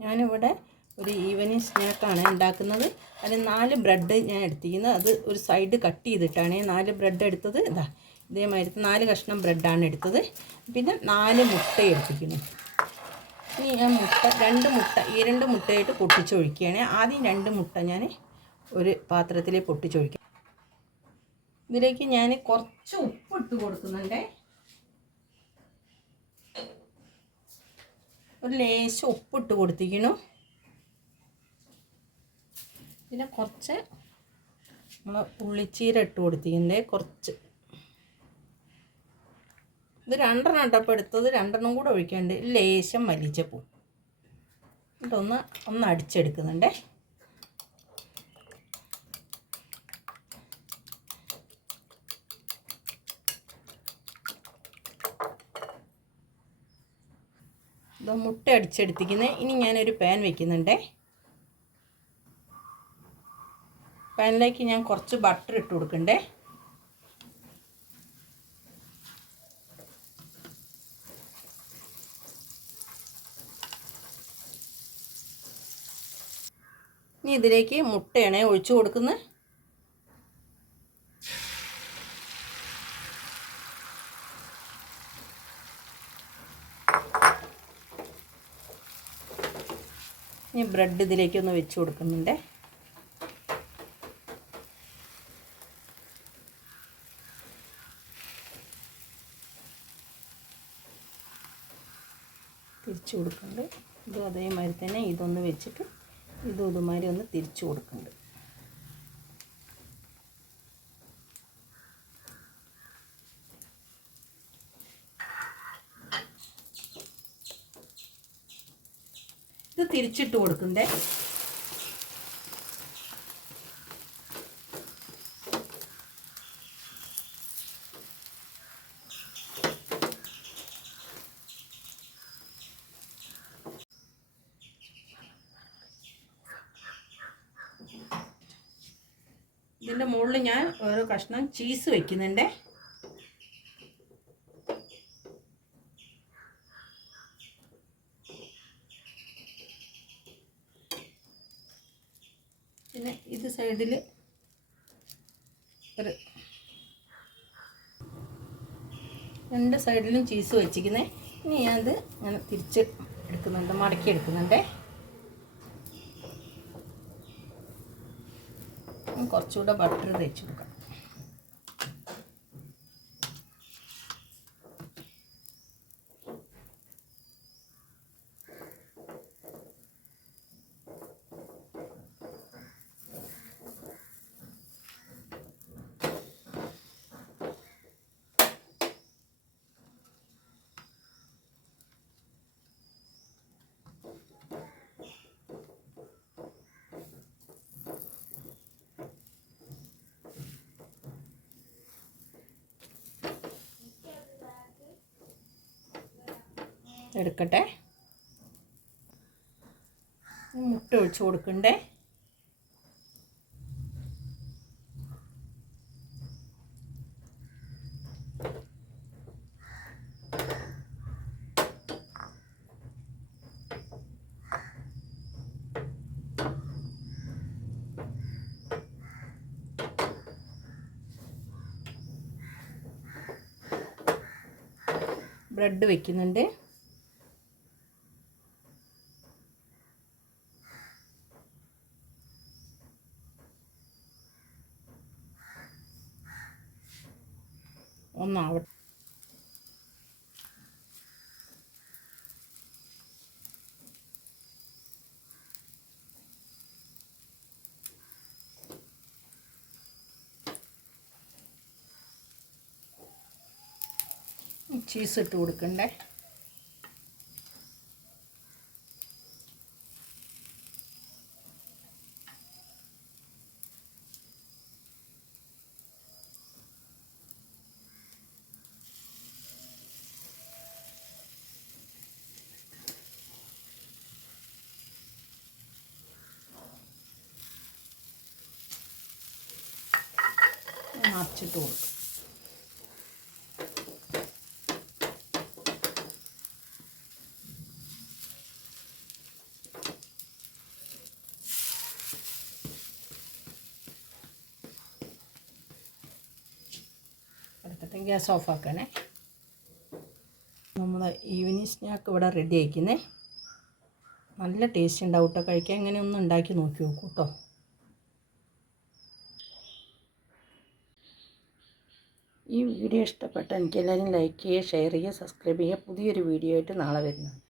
ഞാനിവിടെ ഒരു ഈവനിങ് സ്നാക്കാണ് ഉണ്ടാക്കുന്നത്. അതിൽ നാല് ബ്രെഡ് ഞാൻ എടുത്തിരിക്കുന്നത്. അത് ഒരു സൈഡ് കട്ട് ചെയ്തിട്ടാണ്. നാല് ബ്രെഡ് എടുത്തത്. ഇതാ ഇതേമാതിരി നാല് കഷ്ണം ബ്രെഡാണ് എടുത്തത്. പിന്നെ നാല് മുട്ട എടുത്തിരിക്കുന്നു. ഇനി ഞാൻ മുട്ട രണ്ട് മുട്ട ഈ രണ്ട് മുട്ടയായിട്ട് പൊട്ടിച്ചൊഴിക്കുകയാണ്. ആദ്യം രണ്ട് മുട്ട ഞാൻ ഒരു പാത്രത്തിൽ പൊട്ടിച്ചൊഴിക്കാം. ഇതിലേക്ക് ഞാൻ കുറച്ച് ഉപ്പ് ഇട്ട് കൊടുക്കുന്നുണ്ട്. ഒരു ലേശം ഉപ്പിട്ട് കൊടുത്തിരിക്കണു പിന്നെ കുറച്ച് നമ്മൾ ഉള്ളിച്ചീര ഇട്ട് കൊടുത്തിരിക്കുന്നത് കുറച്ച്. ഇത് രണ്ടെണ്ണം ഇട്ടപ്പോൾ എടുത്തത് രണ്ടെണ്ണം കൂടെ ഒഴിക്കാണ്ട് ലേശം മല്ലിച്ചപ്പൂ. എന്നിട്ടൊന്ന് ഒന്ന് അടിച്ചെടുക്കുന്നുണ്ടേ. മുട്ട അടിച്ചെടുത്തിക്കുന്നത് ഇനി ഞാനൊരു പാൻ വെക്കുന്നുണ്ടേ. പാനിലേക്ക് ഞാൻ കുറച്ച് ബട്ടർ ഇട്ട് കൊടുക്കണ്ടേ. ഇനി ഇതിലേക്ക് മുട്ടയാണ് ഒഴിച്ചു കൊടുക്കുന്നത് ഇനി ബ്രെഡ് ഇതിലേക്കൊന്ന് വെച്ച് കൊടുക്കുന്നുണ്ട്. തിരിച്ചു കൊടുക്കുന്നുണ്ട്. ഇതും അതേമാതിരി തന്നെ ഇതൊന്ന് വെച്ചിട്ട് ഇതും ഇതുമാതിരി ഒന്ന് തിരിച്ചു കൊടുക്കുന്നുണ്ട് ഇത് തിരിച്ചിട്ട് കൊടുക്കണ്ടേ? ഇതിന്റെ മുകളിൽ ഞാൻ ഓരോ കഷ്ണം ചീസ് വെക്കുന്നുണ്ടേ? പിന്നെ ഇത് സൈഡിൽ ഒരു രണ്ട് സൈഡിലും ചീസ് വെച്ചിരിക്കുന്നത് ഇനി ഞാനത് ഇങ്ങനെ തിരിച്ച് എടുക്കുന്നുണ്ട് മടക്കി എടുക്കുന്നുണ്ട്. കുറച്ചുകൂടെ ബട്ടർ തേച്ച് കൊടുക്കാം. എടുക്കട്ടെ. മുട്ട ഒഴിച്ച് കൊടുക്കണ്ടേ. ബ്രെഡ് വെക്കുന്നുണ്ട്. ഒന്നാവട്ടെ. ചീസ് ഇട്ട് കൊടുക്കണ്ടേ? അരച്ചിട്ട് കൊടുക്കും. ഗ്യാസ് ഓഫ് ആക്കണേ നമ്മൾ ഈവനിങ് സ്നാക്ക് ഇവിടെ റെഡി ആക്കുന്നേ നല്ല ടേസ്റ്റ് ഉണ്ടാവും കേട്ടോ കഴിക്കാൻ ഇങ്ങനെ ഒന്ന് ഉണ്ടാക്കി നോക്കി നോക്കൂ കേട്ടോ ഈ വീഡിയോ ഇഷ്ടപ്പെട്ട എനിക്ക് എല്ലാവരും ലൈക്ക് ചെയ്യുക ഷെയർ ചെയ്യുക സബ്സ്ക്രൈബ് ചെയ്യുക. പുതിയൊരു വീഡിയോ ആയിട്ട് നാളെ വരുന്നു